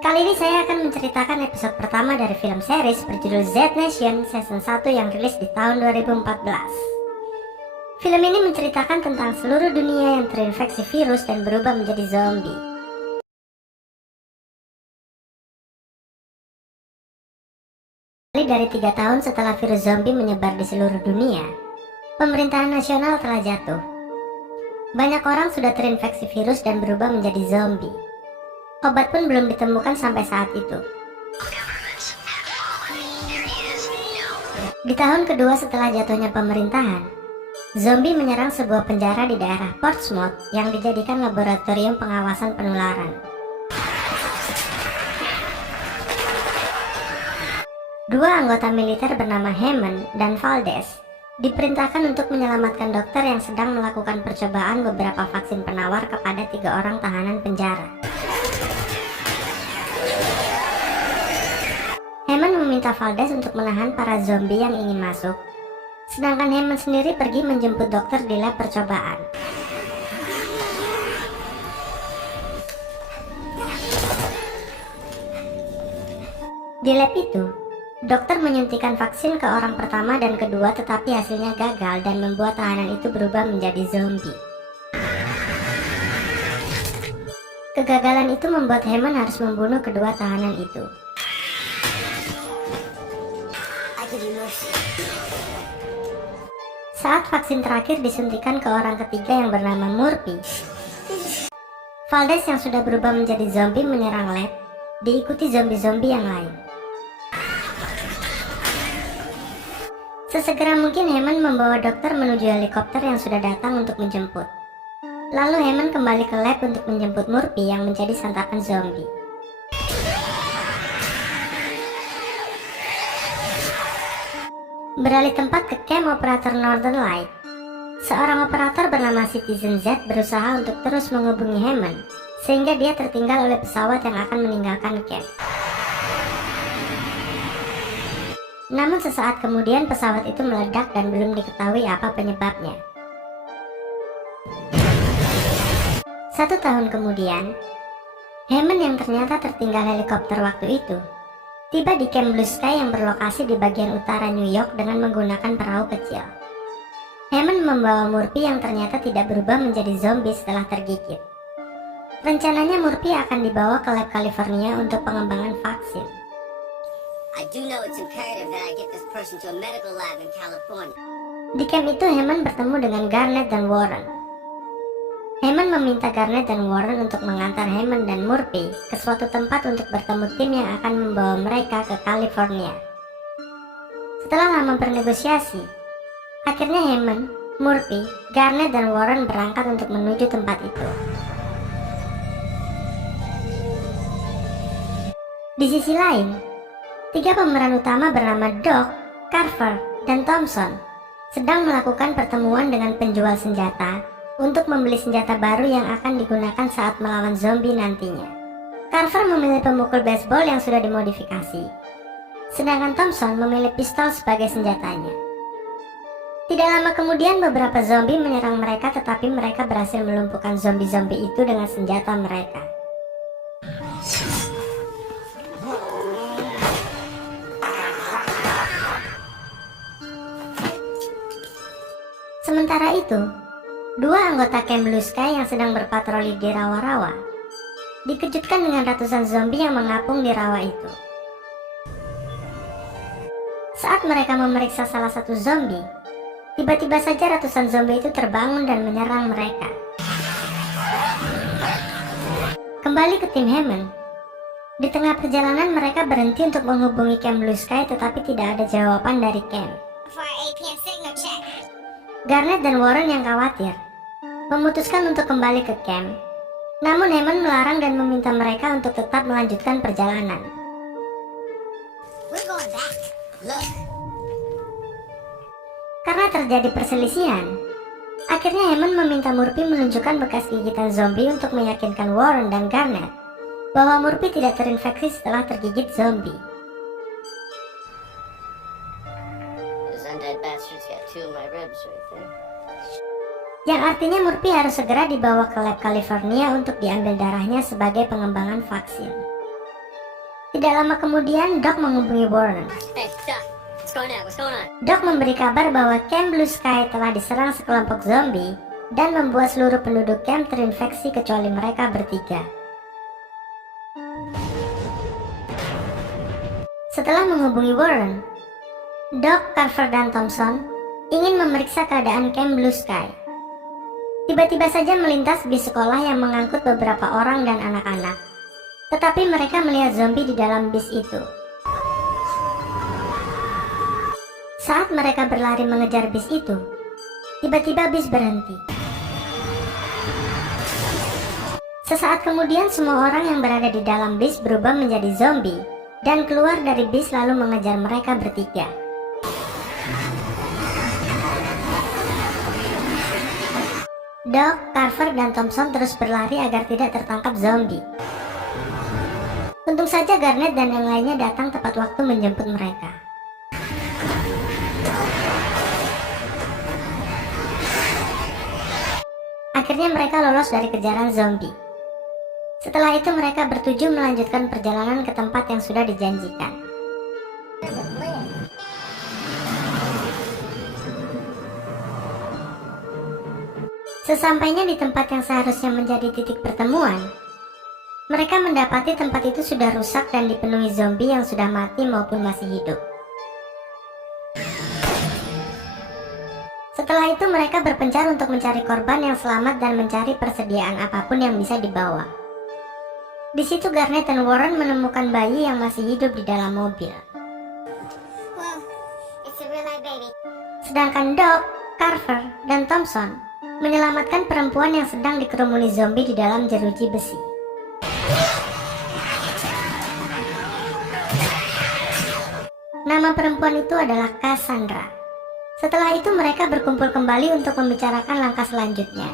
Kali ini saya akan menceritakan episode pertama dari film series berjudul Z Nation Season 1 yang rilis di tahun 2014. Film ini menceritakan tentang seluruh dunia yang terinfeksi virus dan berubah menjadi zombie. Dari 3 tahun setelah virus zombie menyebar di seluruh dunia, pemerintahan nasional telah jatuh. Banyak orang sudah terinfeksi virus dan berubah menjadi zombie. Obat pun belum ditemukan sampai saat itu. Di tahun kedua setelah jatuhnya pemerintahan, zombie menyerang sebuah penjara di daerah Portsmouth yang dijadikan laboratorium pengawasan penularan. Dua anggota militer bernama Hammond dan Valdez diperintahkan untuk menyelamatkan dokter yang sedang melakukan percobaan beberapa vaksin penawar kepada 3 orang tahanan penjara. Hammond meminta Valdez untuk menahan para zombie yang ingin masuk, sedangkan Hammond sendiri pergi menjemput dokter di lab percobaan. Di lab itu, dokter menyuntikkan vaksin ke orang pertama dan kedua, tetapi hasilnya gagal dan membuat tahanan itu berubah menjadi zombie. Kegagalan itu membuat Hammond harus membunuh kedua tahanan itu. Saat vaksin terakhir disuntikan ke orang ketiga yang bernama Murphy, Valdez yang sudah berubah menjadi zombie menyerang lab, diikuti zombie-zombie yang lain. Sesegera mungkin Hammond membawa dokter menuju helikopter yang sudah datang untuk menjemput. Lalu Hammond kembali ke lab untuk menjemput Murphy yang menjadi santapan zombie. Beralih tempat ke camp operator Northern Light, seorang operator bernama Citizen Z berusaha untuk terus menghubungi Hammond, sehingga dia tertinggal oleh pesawat yang akan meninggalkan camp. Namun sesaat kemudian pesawat itu meledak dan belum diketahui apa penyebabnya. 1 tahun kemudian, Hammond yang ternyata tertinggal helikopter waktu itu tiba di Camp Blue Sky yang berlokasi di bagian utara New York dengan menggunakan perahu kecil. Hammond membawa Murphy yang ternyata tidak berubah menjadi zombie setelah tergigit. Rencananya Murphy akan dibawa ke lab California untuk pengembangan vaksin. I do know it's imperative that I get this person to a medical lab in California. Di camp itu Hammond bertemu dengan Garnet dan Warren. Hammond meminta Garnet dan Warren untuk mengantar Hammond dan Murphy ke suatu tempat untuk bertemu tim yang akan membawa mereka ke California. Setelah lama bernegosiasi, akhirnya Hammond, Murphy, Garnet dan Warren berangkat untuk menuju tempat itu. Di sisi lain, 3 pemeran utama bernama Doc, Carver, dan Thompson sedang melakukan pertemuan dengan penjual senjata untuk membeli senjata baru yang akan digunakan saat melawan zombie nantinya. Carver memilih pemukul baseball yang sudah dimodifikasi, sedangkan Thompson memilih pistol sebagai senjatanya. Tidak lama kemudian beberapa zombie menyerang mereka, tetapi mereka berhasil melumpuhkan zombie-zombie itu dengan senjata mereka. Sementara itu, 2 anggota Camp Blue Sky yang sedang berpatroli di rawa-rawa dikejutkan dengan ratusan zombie yang mengapung di rawa itu. Saat mereka memeriksa salah satu zombie, tiba-tiba saja ratusan zombie itu terbangun dan menyerang mereka. Kembali ke tim Hammond, di tengah perjalanan mereka berhenti untuk menghubungi Camp Blue Sky, tetapi tidak ada jawaban dari camp. Garnet dan Warren yang khawatir memutuskan untuk kembali ke camp, namun Hammond melarang dan meminta mereka untuk tetap melanjutkan perjalanan. Karena terjadi perselisihan, akhirnya Hammond meminta Murphy menunjukkan bekas gigitan zombie untuk meyakinkan Warren dan Garnet bahwa Murphy tidak terinfeksi setelah tergigit zombie. Yang artinya Murphy harus segera dibawa ke lab California untuk diambil darahnya sebagai pengembangan vaksin. Tidak lama kemudian, Doc menghubungi Warren. Hey, Doc, what's going on? What's going on? Doc memberi kabar bahwa Camp Blue Sky telah diserang sekelompok zombie dan membuat seluruh penduduk camp terinfeksi kecuali mereka bertiga. Setelah menghubungi Warren, Doc, Carver, dan Thompson ingin memeriksa keadaan Camp Blue Sky. Tiba-tiba saja melintas bis sekolah yang mengangkut beberapa orang dan anak-anak. Tetapi mereka melihat zombie di dalam bis itu. Saat mereka berlari mengejar bis itu, tiba-tiba bis berhenti. Sesaat kemudian semua orang yang berada di dalam bis berubah menjadi zombie dan keluar dari bis lalu mengejar mereka bertiga. Doc, Carver, dan Thompson terus berlari agar tidak tertangkap zombie. Untung saja Garnet dan yang lainnya datang tepat waktu menjemput mereka. Akhirnya mereka lolos dari kejaran zombie. Setelah itu mereka bertujuh melanjutkan perjalanan ke tempat yang sudah dijanjikan. Sesampainya di tempat yang seharusnya menjadi titik pertemuan, mereka mendapati tempat itu sudah rusak dan dipenuhi zombie yang sudah mati maupun masih hidup. Setelah itu mereka berpencar untuk mencari korban yang selamat dan mencari persediaan apapun yang bisa dibawa. Di situ Garnet dan Warren menemukan bayi yang masih hidup di dalam mobil. Well, it's a real life baby. Sedangkan Doc, Carver, dan Thompson menyelamatkan perempuan yang sedang dikerumuni zombie di dalam jeruji besi. Nama perempuan itu adalah Cassandra. Setelah itu mereka berkumpul kembali untuk membicarakan langkah selanjutnya.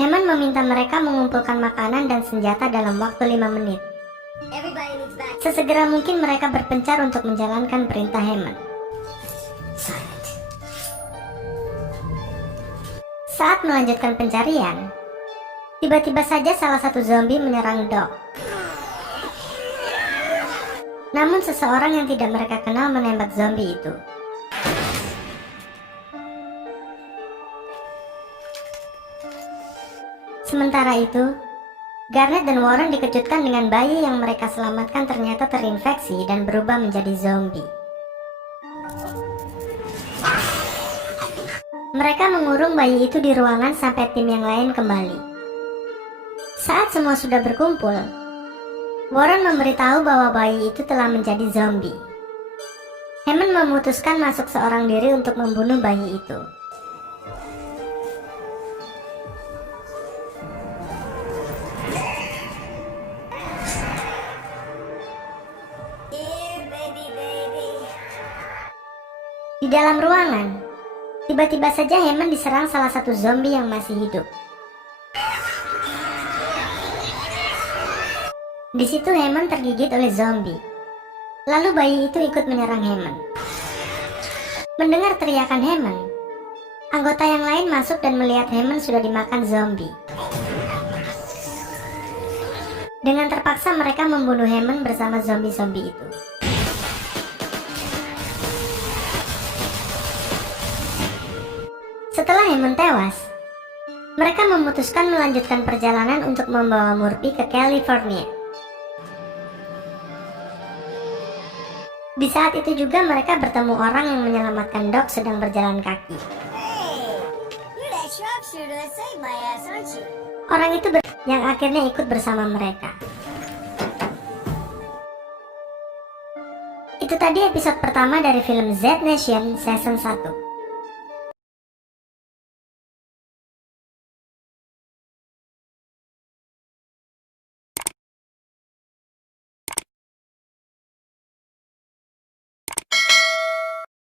Hammond meminta mereka mengumpulkan makanan dan senjata dalam waktu 5 menit. Everybody needs back. Sesegera mungkin mereka berpencar untuk menjalankan perintah Hammond. Silent. Saat melanjutkan pencarian, tiba-tiba saja salah satu zombie menyerang Doc. Namun seseorang yang tidak mereka kenal menembak zombie itu. Sementara itu, Garnet dan Warren dikejutkan dengan bayi yang mereka selamatkan ternyata terinfeksi dan berubah menjadi zombie. Mereka mengurung bayi itu di ruangan sampai tim yang lain kembali. Saat semua sudah berkumpul, Warren memberitahu bahwa bayi itu telah menjadi zombie. Hammond memutuskan masuk seorang diri untuk membunuh bayi itu. Dear baby, baby. Di dalam ruangan, tiba-tiba saja Hammond diserang salah satu zombie yang masih hidup. Di situ Hammond tergigit oleh zombie. Lalu bayi itu ikut menyerang Hammond. Mendengar teriakan Hammond, anggota yang lain masuk dan melihat Hammond sudah dimakan zombie. Dengan terpaksa mereka membunuh Hammond bersama zombie-zombie itu. Setelah Hammond tewas, mereka memutuskan melanjutkan perjalanan untuk membawa Murphy ke California. Di saat itu juga mereka bertemu orang yang menyelamatkan Doc sedang berjalan kaki. Hey, you're that sharpshooter that saved my ass, aren't you? Orang itu yang akhirnya ikut bersama mereka. Itu tadi episode pertama dari film Z Nation Season 1.